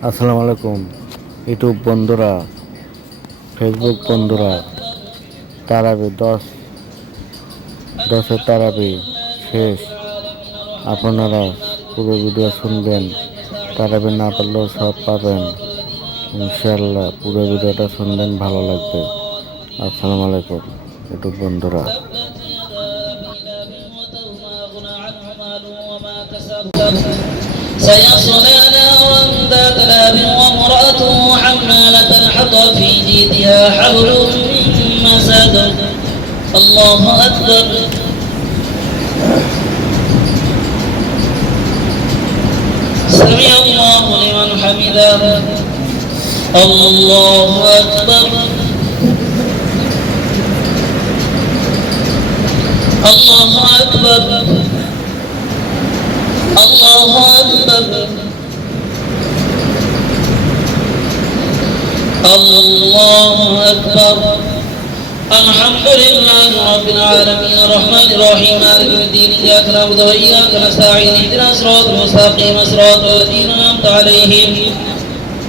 আসসালামু আলাইকুম ইউটিউব বন্ধুরা ফেসবুক বন্ধুরা তারাবি দশ দশের তারাবি শেষ আপনারা পুরো ভিডিও শুনবেন তারাবি না পারলেও সব পাবেন ইনশাল্লাহ পুরো ভিডিওটা শুনবেন ভালো লাগবে আসসালামু আলাইকুম ইউটিউব বন্ধুরা سيصلى نارا لهب وامرأته حمالة الحطب في جيدها حبل من مسد الله أكبر. سمع الله لمن حمده. الله أكبر. الله أكبر. الله أكبر. الله أكبر الحمد لله رب العالمين الرحمن الرحيم مالك يوم الدين إياك نعبد وإياك نستعين اهدنا الصراط المستقيم صراط الذين أنعمت عليهم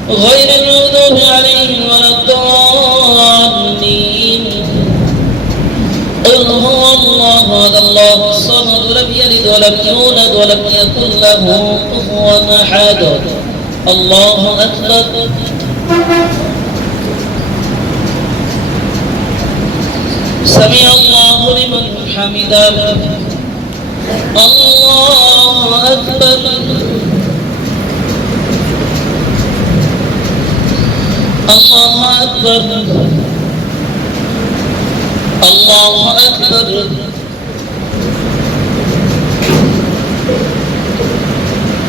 غير المغضوب عليهم ولا الضالين قل هو الله احد الله الصمد لم يلد ولم يولد ولم يكن له كفوا احد الله اكبر سمع الله لمن حمده. الله أكبر. الله أكبر. الله أكبر.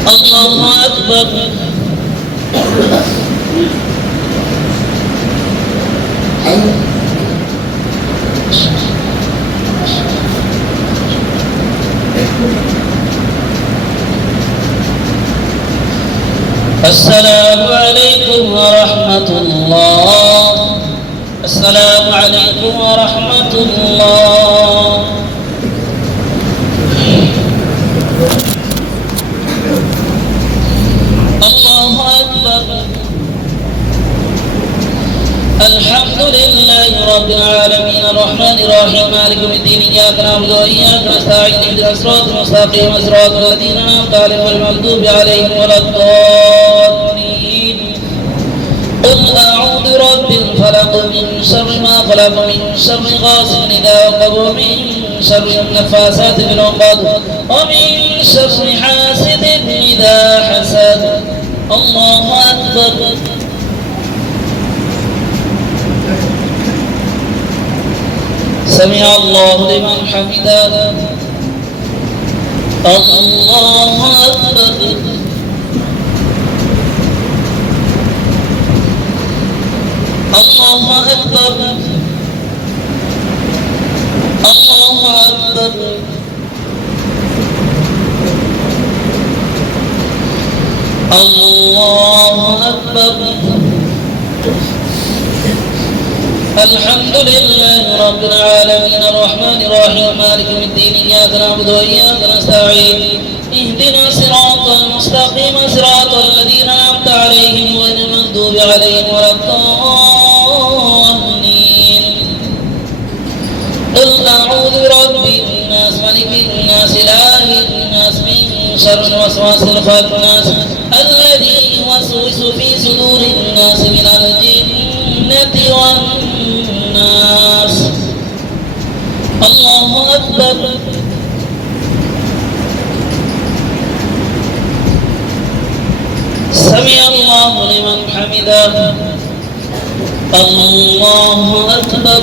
الله أكبر. السلام عليكم ورحمة الله. السلام عليكم ورحمة الله. الله أكبر. الحمد لله رب العالمين. الرحمن الرحيم. مالك يوم الدين. إياك نعبد وإياك نستعين. اهدنا الصراط المستقيم. صراط الذين أنعمت عليهم المغضوب عليهم ولا الضالين. الفلق من شر ما خلق من شر غاسق إذا وقب من شر النفاسات في العقد ومن شر حاسد إذا حسد. الله أكبر. سمع الله لمن حمده. الله أكبر. الله أكبر. الله أكبر. الله أكبر. الحمد لله رب العالمين. الرحمن الرحيم. مالك يوم الدين. إياك نعبد وإياك نستعين. اهدنا الصراط المستقيم. صراط الذين أنعمت عليهم غير المغضوب عليهم ولا الضالين. من شر الوسواس الخناس الذي يوسوس في صدور الناس من الجنة والناس الله أكبر سمع الله لمن حمده الله أكبر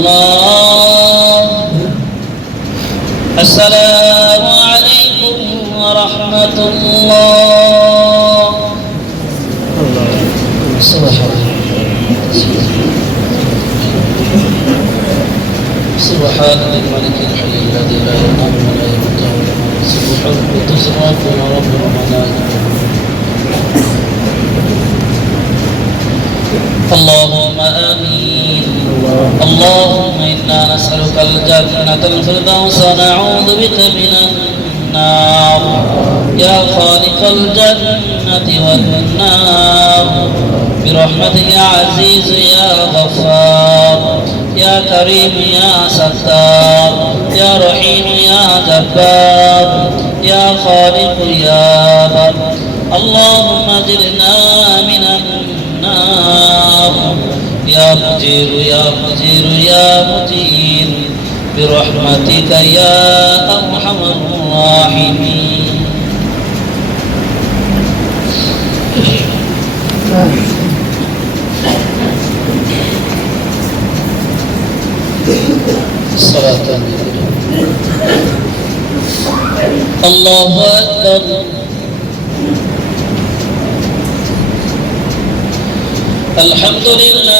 الله. السلام عليكم ورحمة الله. سبحان سبحان الملك الحي الذي لا ينام ولا يموت سبحان القدوس ربنا رب الملائكة اللهم آمين. اللهم إنا نسألك الجنة الفردوس ونعوذ بك من النار. يا خالق الجنة والنار برحمتك يا عزيز يا غفار يا كريم يا ستار يا رحيم يا جبار يا خالق يا بر. اللهم اجرنا من النار. يا مجير يا مجير يا مجير برحمتك يا أرحم الراحمين. صلاة الله أكبر. الحمد لله.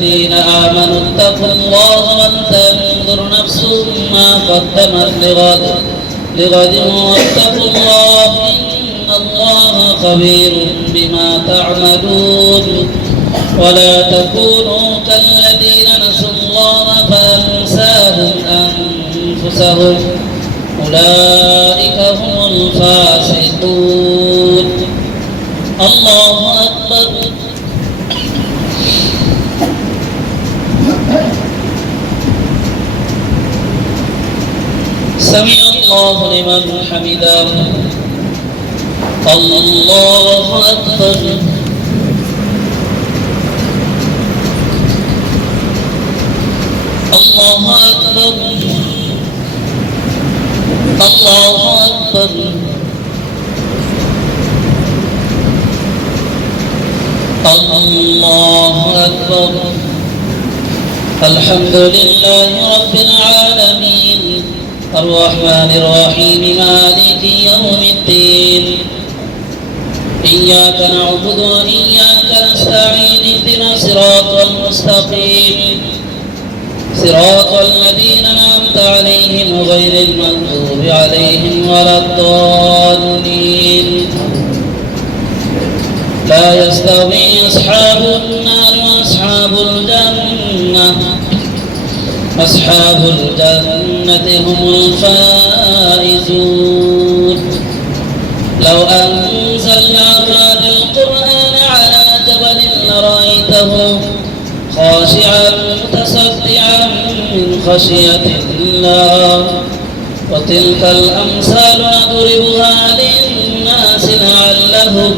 الذين آمنوا اتقوا الله ولتنظر نفس ما قدمت لغد لغد واتقوا الله إن الله خبير بما تعملون. ولا تكونوا كالذين نسوا الله فأنساهم أنفسهم. أولئك هم الفاسقون. الله أكبر سمع الله لمن حمده. الله أكبر. الله أكبر. الله أكبر. الله أكبر. الحمد لله رب العالمين. الرحمن الرحيم مالك يوم الدين. إياك نعبد وإياك نستعين اهدنا صراط المستقيم. صراط الذين أنعمت عليهم غير المغضوب عليهم ولا الضالين. لا يستوي أصحاب أصحاب الجنة هم الفائزون. لو أنزلنا هذا القرآن على جبل لرأيته خاشعا متصدعا من خشية الله. وتلك الأمثال نضربها للناس لعلهم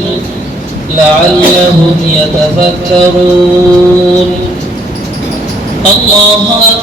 لعلهم يتفكرون. الله أكبر.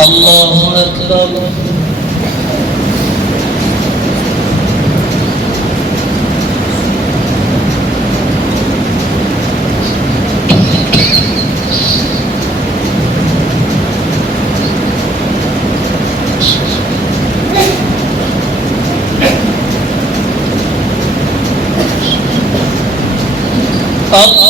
Allahu Ekber. Allah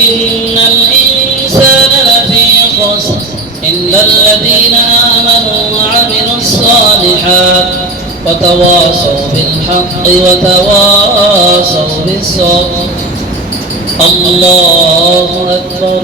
بالحق وتواصوا بالصبر. الله أكبر.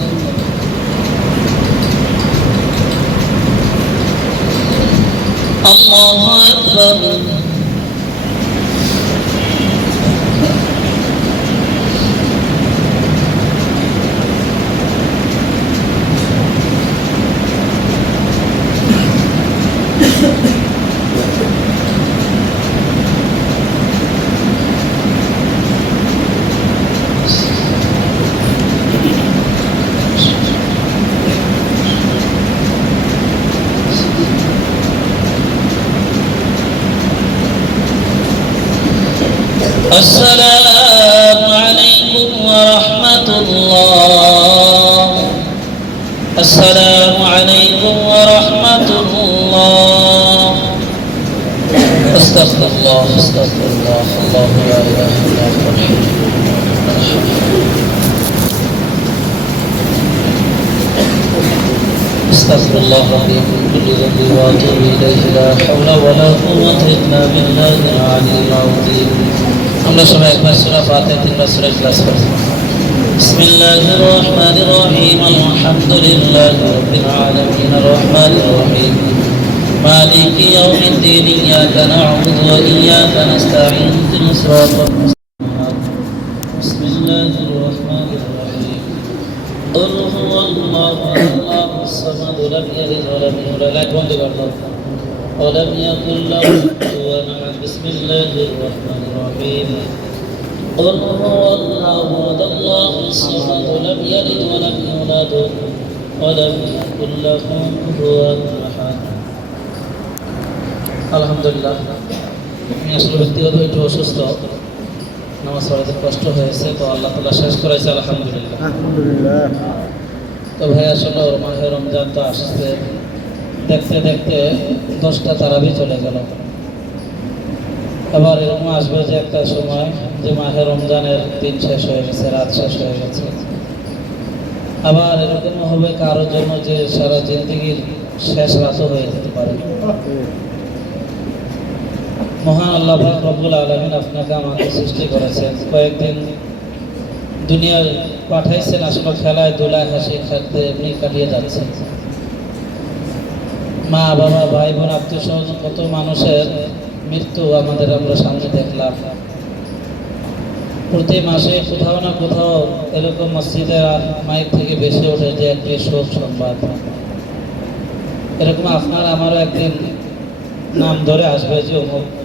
Allahu Ekber السلام عليكم ورحمة الله. السلام عليكم ورحمة الله. أستغفر الله أستغفر الله. الله لا إله إلا هو الحي استغفر الله ربي من كل ذنب واتوب اليه لا حول ولا قوه الا بالله العلي العظيم আমরা সবাই একবার সূরা ফাতিহা তিনবার সূরা ইখলাস পড়ব بسم الله الرحمن الرحيم الحمد لله رب العالمين الرحمن الرحيم مالك يوم الدين إياك نعبد وإياك نستعين اهدنا الصراط المستقيم بسم الله الرحمن الرحيم قل هو الله الله الصمد لم يلد ولم يولد لا تبغى تقول ولم يكن له كفوا احد بسم الله الرحمن الرحيم قل هو الله احد الله الصمد لم يلد ولم يولد ولم يكن له كفوا احد আলহামদুলিল্লাহ আমি আসলে ব্যক্তিগত একটু অসুস্থ নামাজ পড়াতে কষ্ট হয়েছে তো আল্লাহ তালা শেষ করেছে আলহামদুলিল্লাহ আলহামদুলিল্লাহ তো ভাই, আসলে মাহে রমজান তো আসছে। দেখতে দেখতে দশটা তারাবি চলে গেল। আবার এরকম আসবে যে একটা সময় যে মাহে রমজানের দিন শেষ হয়ে গেছে, রাত শেষ হয়ে গেছে। আবার এরকম হবে কারোর জন্য যে সারা জিন্দগির শেষ রাতও হয়ে যেতে পারে। মহান আল্লাহ রব্বুল আলমিন আপনাকে আমাকে সৃষ্টি করেছেন। কয়েকদিন দুনিয়ার পাঠাইছেন আসলে খেলায় দোলায় হাসি খেলতে এমনি কাটিয়ে যাচ্ছে। মা, বাবা ভাই বোন আত্মীয় স্বজন কত মানুষের মৃত্যু আমাদের আমরা সামনে দেখলাম। প্রতি মাসে কোথাও না কোথাও এরকম মসজিদের মাইক থেকে বেশি ওঠে যে একটি শোক সংবাদ। এরকম আপনার আমারও একদিন নাম ধরে আসবে যে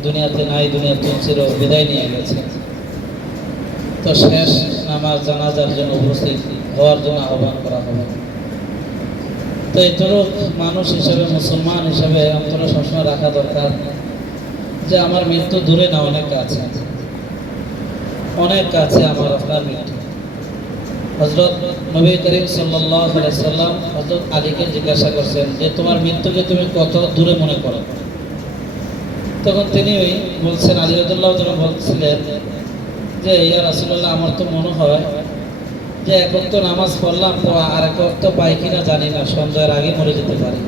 দুনিয়াতে নাই দুনিয়া তুলসির বিদায় নিয়ে গেছে। তো শেষ নামাজ জানাজার জন্য উপস্থিত হওয়ার জন্য আহ্বান করা হবে। তো এতটুক মানুষ হিসেবে, মুসলমান হিসেবে অন্তরে সবসময় রাখা দরকার যে আমার মৃত্যু দূরে না, অনেক কাছে। অনেক কাছে আমার, আপনার মৃত্যু। হজরত নবী করিম সাল্লাম হজরত আলীকে জিজ্ঞাসা করছেন যে, তোমার মৃত্যুকে তুমি কত দূরে মনে করো? তখন তিনি বলছেন, আলী রদুল্লাহ বলছিলেন যে, ইয়া রাসুল্লাহ আমার তো মনে হয় যে এক ওয়াক্ত নামাজ পড়লাম, তো আর এক ওয়াক্ত পাই কিনা জানি না, সন্ধ্যার আগে মরে যেতে পারি।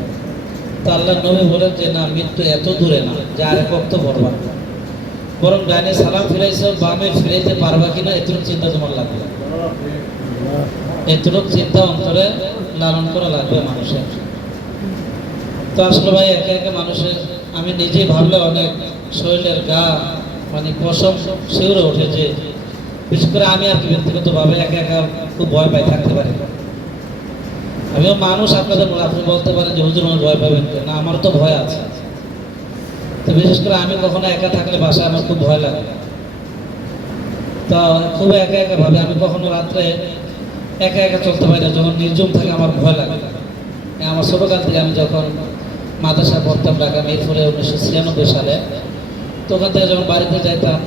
তো আল্লাহ নবী বলেন যে, না, মৃত্যু এত দূরে না, যে আর এক ওয়াক্ত পড়বা বরং ডাইনে সালাম ফিরাইছ, বামে ফিরাইতে পারবা কিনা, এতটুকু চিন্তা তোমার লাগবে। এতটুকু চিন্তা অন্তরে লালন করা লাগবে মানুষের। তো আসলে ভাই, একে একে মানুষের, আমি নিজেই ভাবলে অনেক শরীরের গা মানে পশম শিউরে ওঠে যে, বিশেষ করে আমি আর কি ব্যক্তিগতভাবে একা একা খুব ভয় পাই থাকতে পারি। আমিও মানুষ, আপনাদের আপনি বলতে পারেন যে হুজুর আমার ভয় পাবেন? না আমার তো ভয় আছে তো বিশেষ করে আমি কখনো একা থাকলে বাসায় আমার খুব ভয় লাগে তা খুব একা একা ভাবে আমি কখনো রাত্রে একা একা চলতে পারি না, যখন নির্জম থাকে আমার ভয় লাগে আমার ছোটকাল থেকে আমি যখন মাদ্রাসা পড়তাম ঢাকা মিরপুরে উনিশশো ছিয়ানব্বই সালে তো ওখান থেকে যখন বাড়িতে যাইতাম,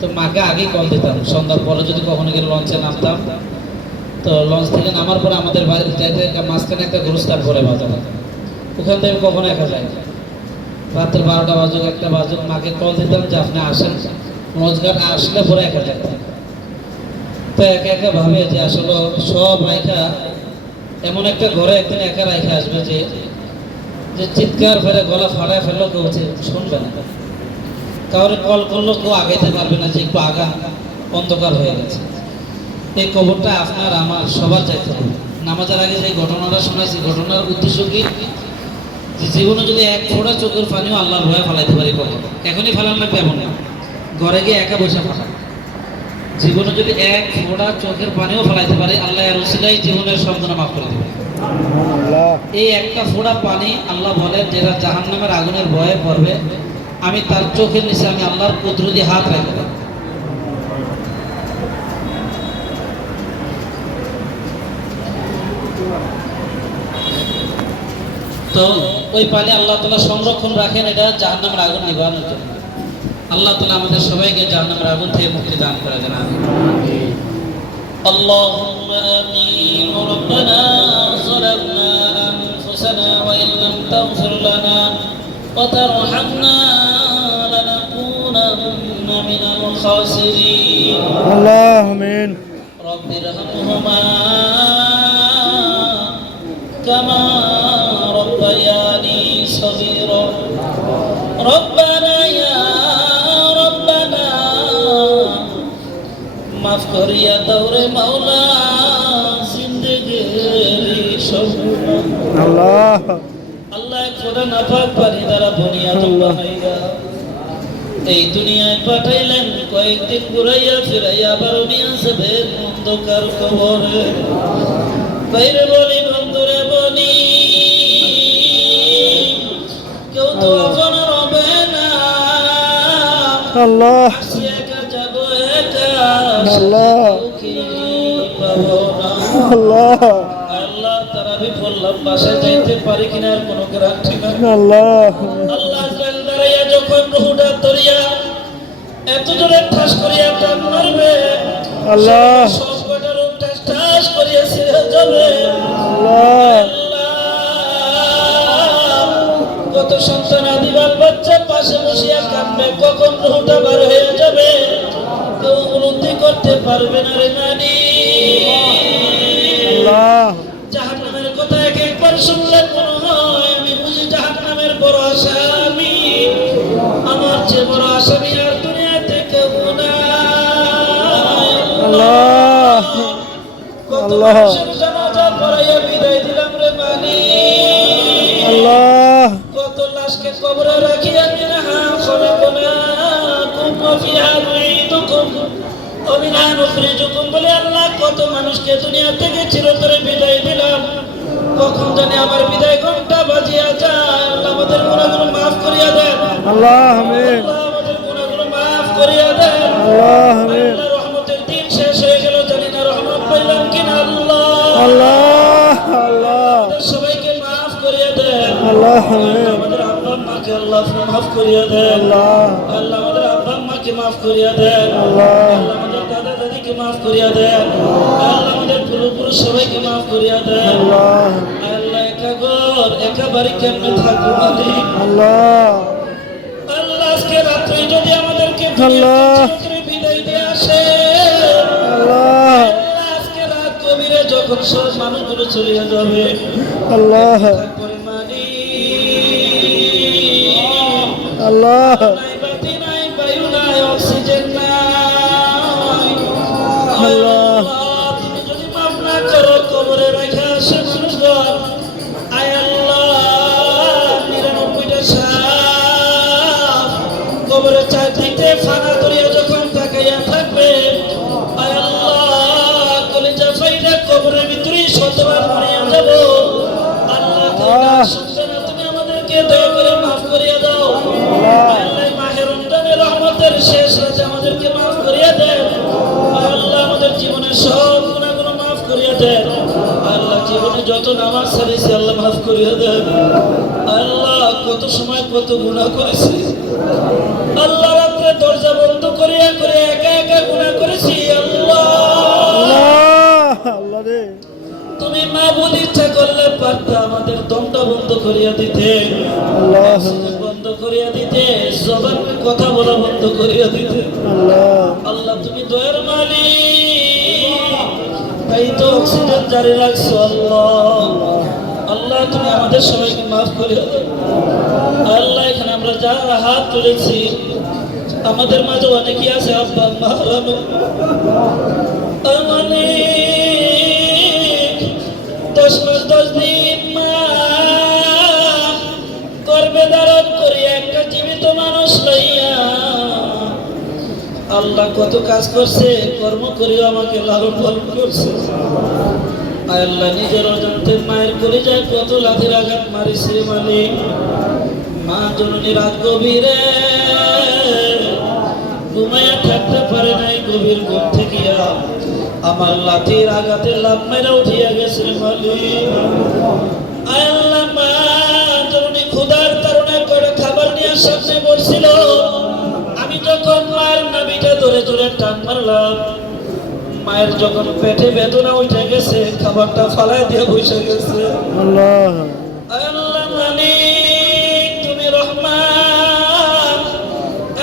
তো মাকে আগেই কল দিতাম। সন্ধ্যার পরে যদি কখনো গেলে লঞ্চে নামতাম, তো লঞ্চ থেকে নামার পরে আমাদের বাড়িতে যাইতে একটা মাঝখানে একটা গুরুস্থান পরে বাজার ওখান থেকে কখনো একা যাই। রাত্রে বারোটা বাজুক, একটা বাজুক, মাকে কল দিতাম যে আপনি আসেন। রোজগার আসলে পরে একা যেতাম তো একা একা ভাবে যে আসলে সব রাইখা, এমন একটা ঘরে একদিন একা রাইখা আসবে যে যে চিৎকার ফেলে গলা ফাটায় ফেলল কেউ শুনবে না। কাউরে কল করল কেউ আগাইতে পারবে না যে একটু আগা অন্ধকার হয়ে গেছে। এই খবরটা আপনার আমার সবার চাইতে হবে। নামাজের আগে যে ঘটনাটা শোনাইছি ঘটনার উদ্দেশ্য কি? যে জীবনে যদি এক ফোঁটা চোখের পানিও আল্লাহর ভয়ে ফেলাইতে পারি কখন? এখনই ফেলান লাগবে এমন না। ঘরে গিয়ে একা বসে ফেলা জীবনে যদি এক ফোঁটা চোখের পানিও ফেলাইতে পারে আল্লাহ আর উসিলাই জীবনের সন্তান মাফ করে দেবে এই একটা ফোঁটা পানি আল্লাহ বলেন যেটা জাহান নামের আগুনের ভয়ে পড়বে আমি তার চোখের নিচে আমি আল্লাহর কুদরতি হাত রাখতে পারি তো ওই পানি আল্লাহ তালা সংরক্ষণ রাখেন এটা জাহান নামের আগুন নিবানোর জন্য আল্লাহ তালা আমাদের সবাইকে জাহান নামের আগুন থেকে মুক্তি দান করে দেন আমিন। اللهم آمين ربنا ظلمنا أنفسنا وإن لم تغفر لنا وترحمنا الخاسرين আল্লাহ আমিন رب ارحمهما كما ربياني صغيرا ربنا يا ربنا মাফ করিয়া দৌড়ে মাওলা জিন্দগির সব আল্লাহ আল্লাহ খোদা নাপাক পানি দ্বারা বনিয়াদ বানাইয়া এই দুনিয়ায় পাঠাইলেন কয়েকদিন ঘুরাইয়া ফিরাইয়া আবার উনি আসবেন অন্ধকার কবরে। বাইরে বলি বন্ধুরে বলি কেউ তো এখন রবে না। আল্লাহ। আসি একা যাব একা আল্লাহ। আল্লাহ। আল্লাহ তারাবি বললাম বাসায় যাইতে পারি কিনা আর কোনো গ্যারান্টি নাই। আল্লাহ। এত জোরে ঠাস করিয়া টান মারবে। আল্লাহ। সব কটা রূপ ঠাস ঠাস করিয়া ছিঁড়ে যাবে আল্লাহ। কত সন্তান আদিবাল বাচ্চা পাশে বসিয়া কাঁদবে কখন রুহুটা বার হয়ে যাবে? কেউ উপলব্ধি করতে পারবে না রে নানি। আল্লাহ। কত লাশকে কবরে রাখিয়া মিনহা খলাকনাকুম ওয়া ফিহা নুঈদুকুম ওয়া মিনহা নুখরিজুকুম বলে আল্লাহ কত মানুষকে দুনিয়া থেকে চিরতরে বিদায় দিলাম। কখন জানি আমার বিদায় ঘণ্টা বাজিয়া যায়। আল্লাহ আমাদের গুনাহগুলো মাফ করিয়া দেন। আল্লাহ আমিন। আল্লাহ আমাদের গুনাহগুলো মাফ করিয়া দেন। আল্লাহ আমিন। আল্লাহ আল্লাহ। সবাইকে মাফ করিয়া দেন। আল্লাহ আমাদের আব্বা মাকে আল্লাহ মাফ করিয়া দেন। আল্লাহ। আল্লাহ আমাদের আব্বা মাকে মাফ করিয়া দেন। আল্লাহ। আমাদের দাদা দাদিকে মাফ করিয়া দেন। আল্লাহ আমাদের পূর্বপুরুষ সবাইকে মাফ করিয়া দেন। আল্লাহ। আল্লাহ একা ঘর একা বাড়ি কেমনে থাকব আল্লাহ। আল্লাহ আজকে রাত্রে যদি আমাদেরকে আল্লাহ। মানুষগুলো যাবে আল্লাহ। আল্লাহ। যত নামাজ আল্লাহ মাফ করিয়া দেন। আল্লাহ কত সময় কত গুণা করেছি। আল্লাহ রাত্রে দরজা বন্ধ করিয়া করে একা একা গুণা করেছি। আল্লাহ। তুমি মা বোন ইচ্ছা করলে পারতা আমাদের দমটা বন্ধ করিয়া দিতে। বন্ধ করিয়া দিতে জবানে কথা বলা বন্ধ করিয়া দিতে। আল্লাহ তুমি দয়ার মালিক। তাই তো অক্সিজেন জারি রাখছো, আল্লাহ। আল্লাহ, তুমি আমাদের সবাইকে মাফ করে আল্লাহ, এখানে আমরা যারা হাত তুলেছি, আমাদের মাঝে অনেকেই আছে, আব্বা আম্মা কত কাজ করছে, কর্ম করিও আমাকে লালন পালন করছে। আল্লাহ, নিজের অজান্তে মায়ের করে যায় কত লাথির আঘাত মারিছে মালিক মা জননী রাত গভীরে ঘুমাইয়া থাকতে পারে নাই, গভীর ঘুম থেকে আমার লাঠির আঘাতে লাভ মেরে উঠিয়া গেছে আয় আল্লাহ, মা জননী ক্ষুধার কারণে করে খাবার নিয়ে সামনে বসছিল। মায়ের যখন পেটে বেদনা উঠে গেছে খাবারটা ফালাই দিয়ে বসে গেছে। আল্লাহ। আল্লাহ মালিক তুমি রহমান।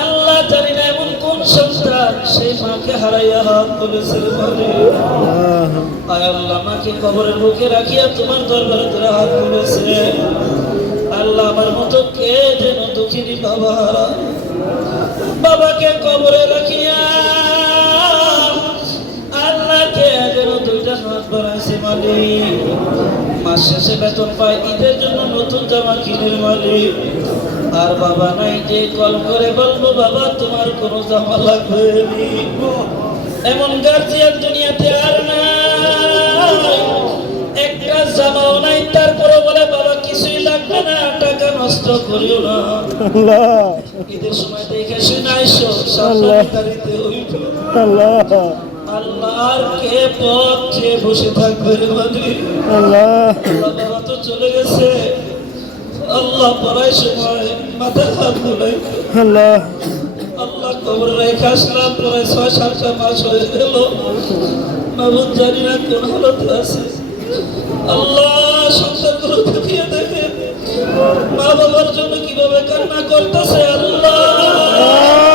আল্লাহ জানি না এমন কোন সন্তান সেই মাকে হারাইয়া হাত তুলেছে আল্লাহ। আয় আল্লাহ মাকে কবরের বুকে রাখিয়া তোমার দরবারে তোরা হাত আল্লাহ আমার মতো কে যেন দুঃখিনী বাবা বাবাকে কবরে রাখিয়া দুইটা হাত মালিক। মাস শেষে বেতন পায় ঈদের জন্য নতুন জামা কিনের মালিক। আর বাবা নাই যে কল করে বলব বাবা তোমার কোনো জামা লাগবে নি। এমন গার্জিয়ান দুনিয়াতে আর নাই। একটা জামাও নাই তারপরে বলে বাবা কিছুই লাগবে না টাকা নষ্ট করিও না। ঈদের সময় দেখে শুনে আইসো সাবধানে আর কে পথ চেয়ে বসে থাকবে রে মালিক আল্লাহ। আল্লাহ বাবা তো চলে গেছে। আল্লাহ পড়াই সময় মাথা হাত আল্লাহ। আল্লাহ কবর রেখে আসলাম প্রায় ছয় সাতটা মাস হয়ে গেল। জানি না কোন হালতে আছে। আল্লাহ সন্তানগুলো দেখিয়ে দেখে। মা বাবার জন্য কীভাবে কান্না করতেছে আল্লাহ।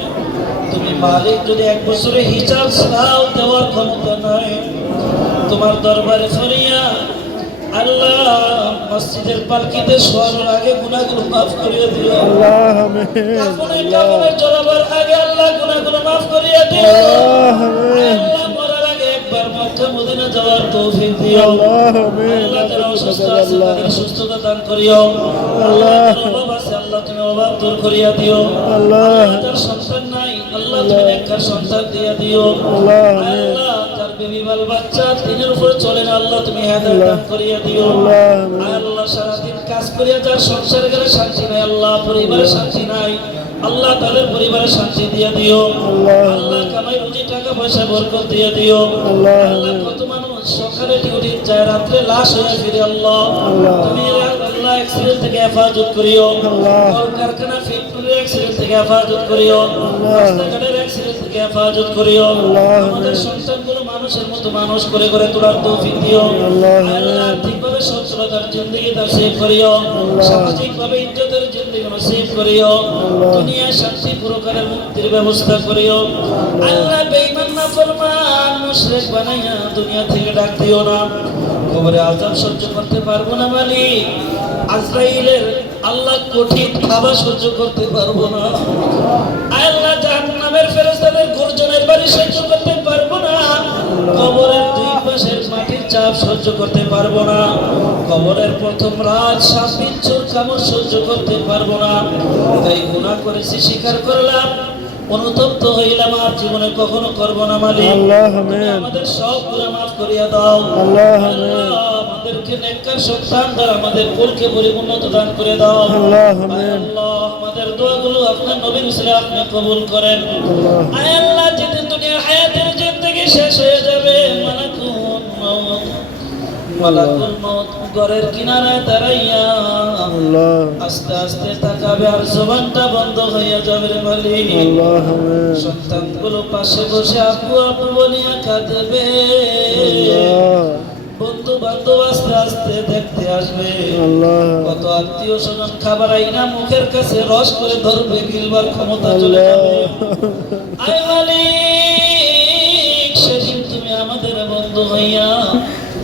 তুমি মালিক যদি এক বছরে হিসাব ছাড়াও দেওয়ার ক্ষমতা নয় তোমার দরবারে ফরিয়া আল্লাহ মসজিদের পালকিতে শোয়ানোর আগে গুনাহগুলো মাফ করিয়ে দিও। আল্লাহ আমিন। জড়াবার আগে আল্লাহ গুনাহগুলো মাফ করিয়ে দিও। আল্লাহ আমিন। আল্লাহ মরার আগে একবার মক্কা মদিনা যাওয়ার তৌফিক দিও। আল্লাহ যারা অসুস্থ আছে তাদের সুস্থতা দান করিও। আল্লাহ। অভাব আছে আল্লাহ তুমি অভাব দূর করিয়া দিও। আল্লাহ। সন্তান নাই আল্লাহ তুমি নেককার সন্তান দিয়া দিও। আল্লাহ। তার বেবি বাল বাচ্চা দিনের উপরে চলে না আল্লাহ তুমি হেদায়েত দান করিয়া দিও। আল্লাহ। সারাদিন কাজ করিয়া যার সংসারে গেলে শান্তি নাই আল্লাহ পরিবারে শান্তি নাই আল্লাহ তাদের পরিবারে শান্তি দিয়ে দিও। আল্লাহ। কামাই রুজি টাকা পয়সা বরকত দিয়ে দিও। আল্লাহ। আল্লাহ কত মানুষ সকালে ডিউটি যায় রাত্রে লাশ হয়ে ফিরে আল্লাহ। তুমি আল্লাহ অ্যাক্সিডেন্ট থেকে হেফাজত করিও। কলকারখানা থেকে হেফাজত করিও। রাস্তাঘাটের অ্যাক্সিডেন্ট থেকে হেফাজত করিও। আমাদের সন্তানগুলো মানুষের মতো মানুষ করে করে তোলার তৌফিক দিও। আল্লাহ। আর্থিকভাবে সচ্ছলতার জিন্দগি নসিব করিও। সামাজিকভাবে ইজ্জতের জিন্দগি নসিব করিও। দুনিয়া শান্তি পুরকারের মুক্তির ব্যবস্থা করিও। আল্লাহ। বেঈমান না ফরমান মুশরিক বানাইয়া দুনিয়া থেকে ডাক দিও না। কবরে আজাব সহ্য করতে পারব না মালিক। আজরাইলের আল্লাহ কঠিন খাবার সহ্য করতে পারব না। আল্লাহ জাহান্নামের ফেরেশতাদের গর্জনের বাড়ি সহ্য করতে পারব না। কবরের দুই পাশের মাটির চাপ সহ্য করতে পারব না। কবরের প্রথম রাত সাত দিন চোর কামড় সহ্য করতে পারব না। তাই গুনাহ করেছি, স্বীকার করলাম। অনুতপ্ত হইলাম আর জীবনে কখনো করব না মালিক। আল্লাহ আমিন। আমাদের সব গুনাহ মাফ করিয়া দাও। আল্লাহ আমিন। আমাদেরকে নেককার সন্তান দ্বারা আমাদের কুলকে পরিপূর্ণতা দান করে দাও। আল্লাহ আমিন। আল্লাহ আমাদের দোয়াগুলো আপনার নবীর উসিলে আপনি কবুল করেন। আল্লাহ। আয় আল্লাহ যেদিন দুনিয়ার হায়াতের জিন্দগি শেষ হয়ে যাবে। মালাকুল মউত মালাকুল মউত ঘরের কিনারায় দাঁড়াইয়া আস্তে আস্তে তাকাবে আর জবানটা বন্ধ হইয়া যাবে রে মালিক। সন্তানগুলো পাশে বসে আপু আপু বলিয়া কাঁদবে। বন্ধু বান্ধব আস্তে আস্তে দেখতে আসবে। কত আত্মীয় স্বজন খাবার আইনা মুখের কাছে রস করে ধরবে গিলবার ক্ষমতা চলে যাবে। আয় মালিক।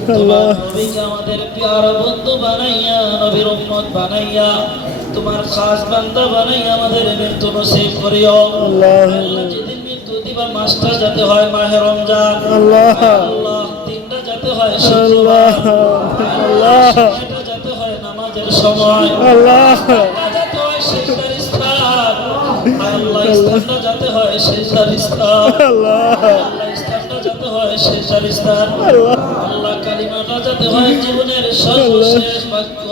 তোমার নবীকে আমাদের প্যারা বন্ধু বানাইয়া নবীর উম্মত বানাইয়া তোমার খাস বান্দা বানাইয়া আমাদের মৃত্যু নসিব করিও। আল্লাহ। যেদিন মৃত্যু দিবা মাসটা যাতে হয় মাহে রমজান আল্লাহ। আল্লাহ দিনটা যাতে হয় আল্লাহ। আল্লাহ। যাতে হয় নামাজের সময়। আল্লাহ। যাতে হয় সেজদার স্থান আল্লাহ স্থানটা যাতে হয় সেজদার স্থান আল্লাহ। আল্লাহ স্থানটা যাতে হয় সেজদার স্থান আল্লাহ কালিমাটা হয় জীবনের সর্বশেষ বাক্য